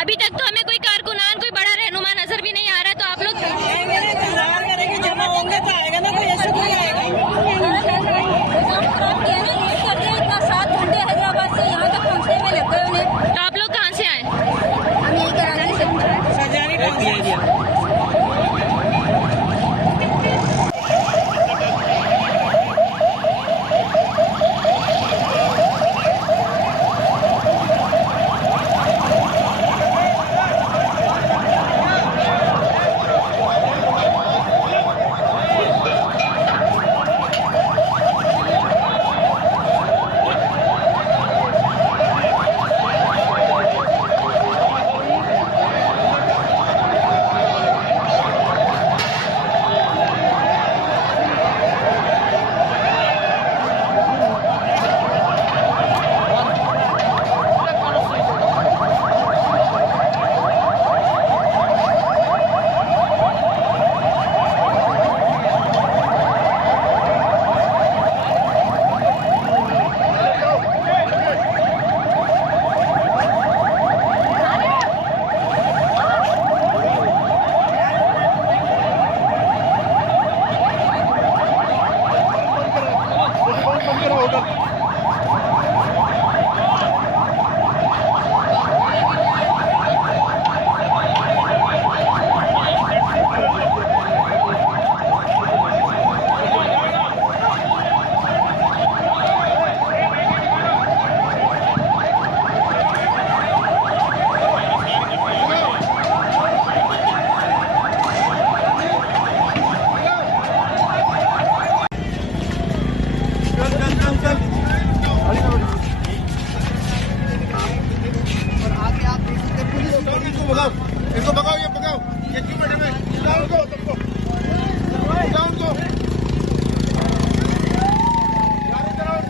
अभी तक तो हमें कोई कारकुनान, कोई बड़ा रहनुमा नजर भी नहीं आ रहा। तो आप लोग जमा होंगे तो आएगा ना, कोई ऐसे कोई आएगा। 7 घंटे हैदराबाद से यहाँ तक पहुँचने में लग गए उन्हें। तो आप लोग कहाँ से आए? हम यही कराने से सजानी इसको भगाओ, ये भगाओ, ये क्यों बैठे में? डाउन को, सबको डाउन को। गाड़ी चलाओ,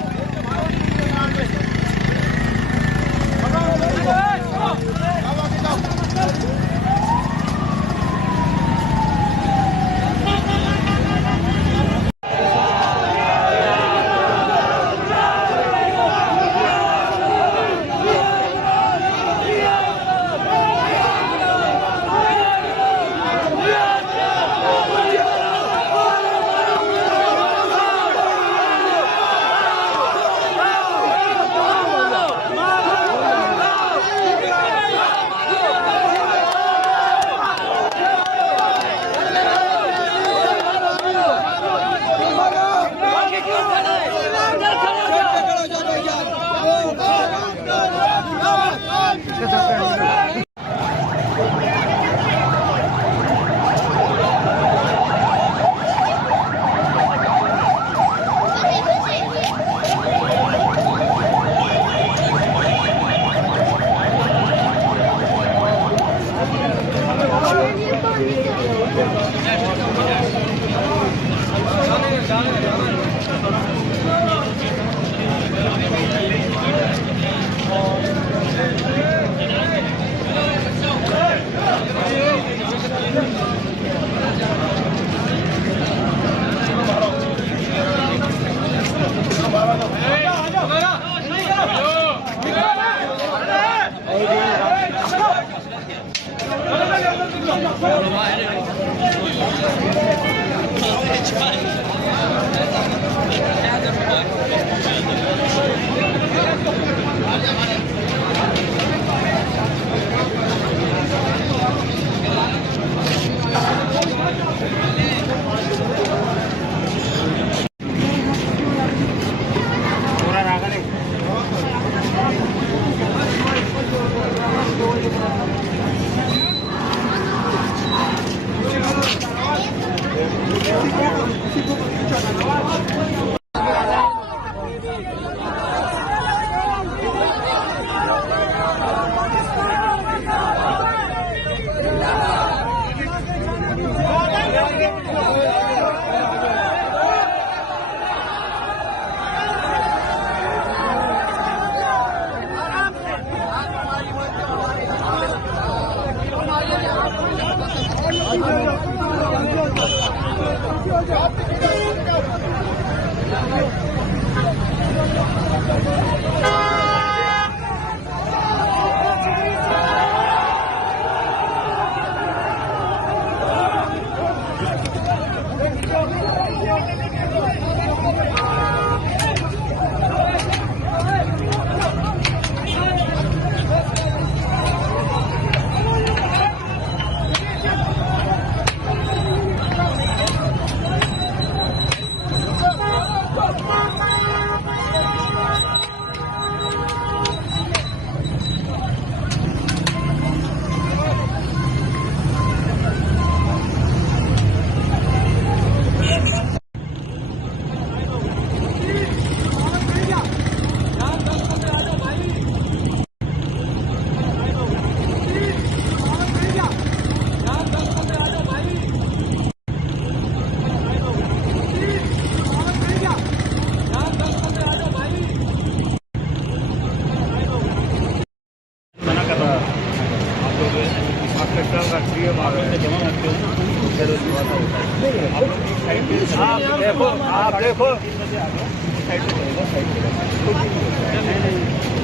आप देखो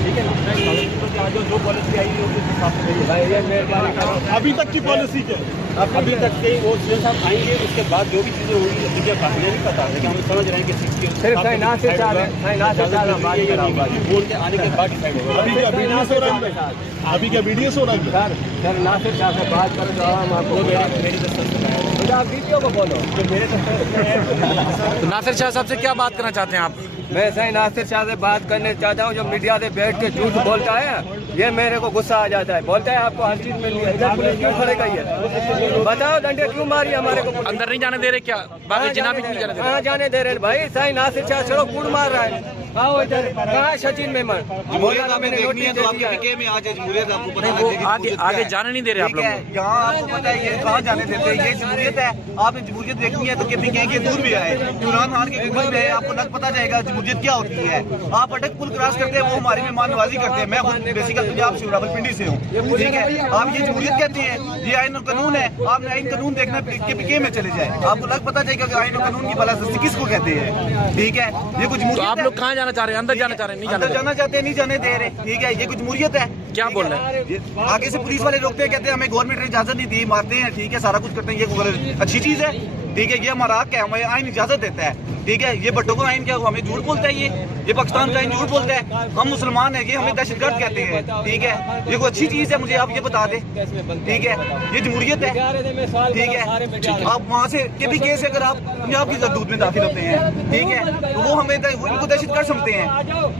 ठीक है ना, जो पॉलिसी आई है अभी तक की पॉलिसी क्या है? अभी तक के वो सीएम साहब आएंगे, उसके बाद जो भी चीजें होंगी मुझे नहीं पता, लेकिन हम समझ रहे हैं कि सिर्फ बोल के आने के बाद डिसाइड होगा। अभी क्या वीडियो हो रहा है सर नासिर शाह से बात करो तो हम आपको मेरी आप वीडियो को बोलो मेरे तो नासिर शाह साहब से क्या बात करना चाहते हैं आप? मैं सही नासिर शाह से बात करने चाहता हूँ। जो मीडिया से बैठ के झूठ बोलता है, ये मेरे को गुस्सा आ जाता है। बोलता है आपको हर चीज मिली है, इधर पुलिस क्यों खड़े गई है? बताओ डंडे क्यों मारी हमारे को? अंदर नहीं जाने दे रहे क्या? बाकी जनाब नहीं जाने दे रहे? कहाँ जाने दे रहे भाई? सही नासिर शाह चलो कूड़ मार रहा है। कहाँ इधर कहाँ सचिन मेमन बोला था मैंने नोटिस दे दिया है। वो आगे जाने नहीं दे रहे आप लोग? यहाँ आपको पता है ये कहाँ जाने देते हैं, ये जमहूरियत है। आपने जमहूरियत देखनी है तो KPK के दूर भी आए, इमरान खान के गूगल में आपको लग पता जाएगा जमहूरियत क्या होती है। आप अटक पुल क्रॉस करते हैं, वो हमारी मेहमान नवाजी करते हैं। मैं बेसिकल पंजाब से रावलपिंडी से हूँ, ठीक है। आप ये जमहूरियत कहते हैं, ये आईन और कानून है। आपने आईन कानून देखना KPK में चले जाए, आपको लग पता जाएगा कि आईन और कानून की बलादस्ती किसको कहते हैं, ठीक है। ये कुछ तो आप लोग कहाँ जाना चाह रहे हैं? अंदर जाना चाह रहे हैं? नहीं अंदर जाना चाहते हैं, नहीं जाने दे रहे, ठीक है। ये कुछ जमहूरियत है। क्या बोल रहे हैं? आगे से पुलिस वाले रोकते हैं, कहते हैं हमें गवर्नमेंट ने इजाजत नहीं दी, मारते हैं, ठीक है, सारा कुछ करते हैं। ये अच्छी चीज है, ठीक है। ये हमारा हक है, हमें आईन इजाजत देता है, ठीक है। ये भट्टो का आईन क्या हमें झूठ बोलता है? ये पाकिस्तान का आईन झूठ बोलता है। हम मुसलमान है, ये हमें दहशतगर्द कहते हैं, ठीक है। ये कोई अच्छी चीज है? मुझे आप ये बता दें, ठीक है। ये जमहूरियत है, ठीक है। आप वहाँ से KPK से अगर आप पंजाब की जरूरत में दाखिल होते हैं, ठीक है, तो वो हमें इनको दहशतगर्द समझते हैं।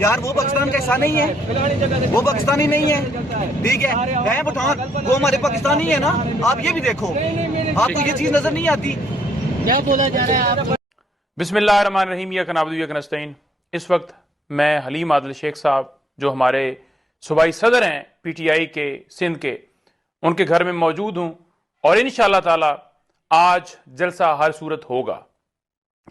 यार वो पाकिस्तान का हिस्सा नहीं है, वो पाकिस्तानी नहीं है, ठीक है पठान, वो हमारे पाकिस्तानी है ना। आप ये भी देखो, आपको ये चीज नजर नहीं आती? क्या बोला जा रहा है आप? बिस्मिल्लाहिर्रहमानिर्रहीम, यकनाबुदुयकनस्तईन। इस वक्त मैं हलीम आदिल शेख साहब जो हमारे सूबाई सदर हैं PTI के सिंध के, उनके घर में मौजूद हूँ। और इंशाअल्लाह ताला आज जलसा हर सूरत होगा।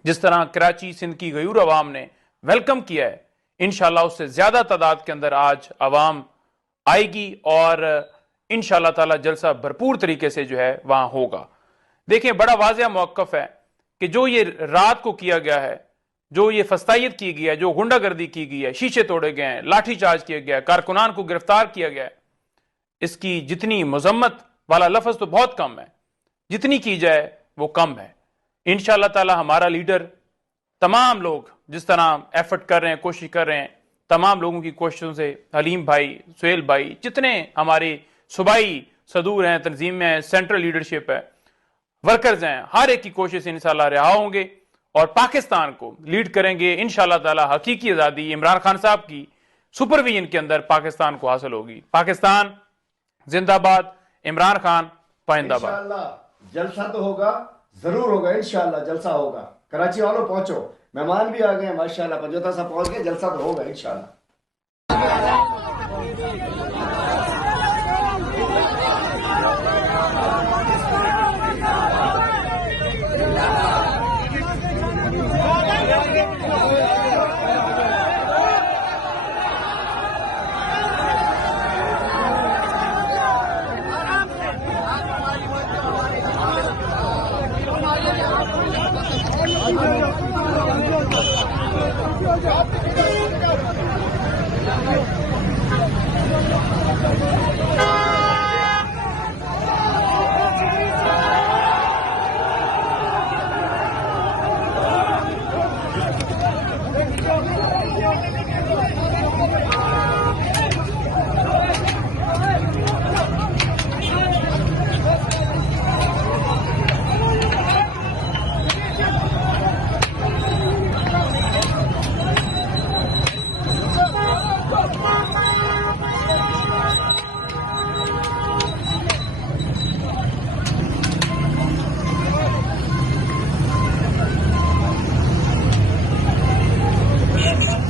जिस तरह कराची सिंध की गयूर अवाम ने वेलकम किया है, इंशाअल्लाह उससे ज़्यादा तादाद के अंदर आज अवाम आएगी और इंशाअल्लाह ताला जलसा भरपूर तरीके से जो है वहाँ होगा। देखें, बड़ा वाज़ेह मौक़िफ़ है कि जो ये रात को किया गया है, जो ये फस्तायत की गई है, जो गुंडागर्दी की गई है, शीशे तोड़े गए हैं, लाठीचार्ज किया गया है, कारकुनान को गिरफ्तार किया गया है, इसकी जितनी मजम्मत वाला लफ्ज़ तो बहुत कम है, जितनी की जाए वो कम है। इंशाअल्लाह ताला हमारा लीडर, तमाम लोग जिस तरह एफर्ट कर रहे हैं, कोशिश कर रहे हैं, तमाम लोगों की कोशिशों से हलीम भाई, सुहेल भाई, जितने हमारे सूबाई सदूर हैं, तंजीमें हैं, सेंट्रल लीडरशिप है, वर्कर्स हैं, हर एक की कोशिश इंशाअल्लाह रहा होंगे और पाकिस्तान को लीड करेंगे। इंशाअल्लाह ताला हकीकी आज़ादी इमरान खान साहब की सुपरविजन के अंदर पाकिस्तान को हासिल होगी। पाकिस्तान जिंदाबाद, इमरान खान पाइंदाबाद। इंशाअल्लाह जलसा तो होगा, जरूर होगा, इंशाअल्लाह जलसा होगा। कराची वालों पहुंचो, मेहमान भी आ गए माशाअल्लाह, पंजोता साहब पहुंच गए, जलसा तो होगा इंशाअल्लाह।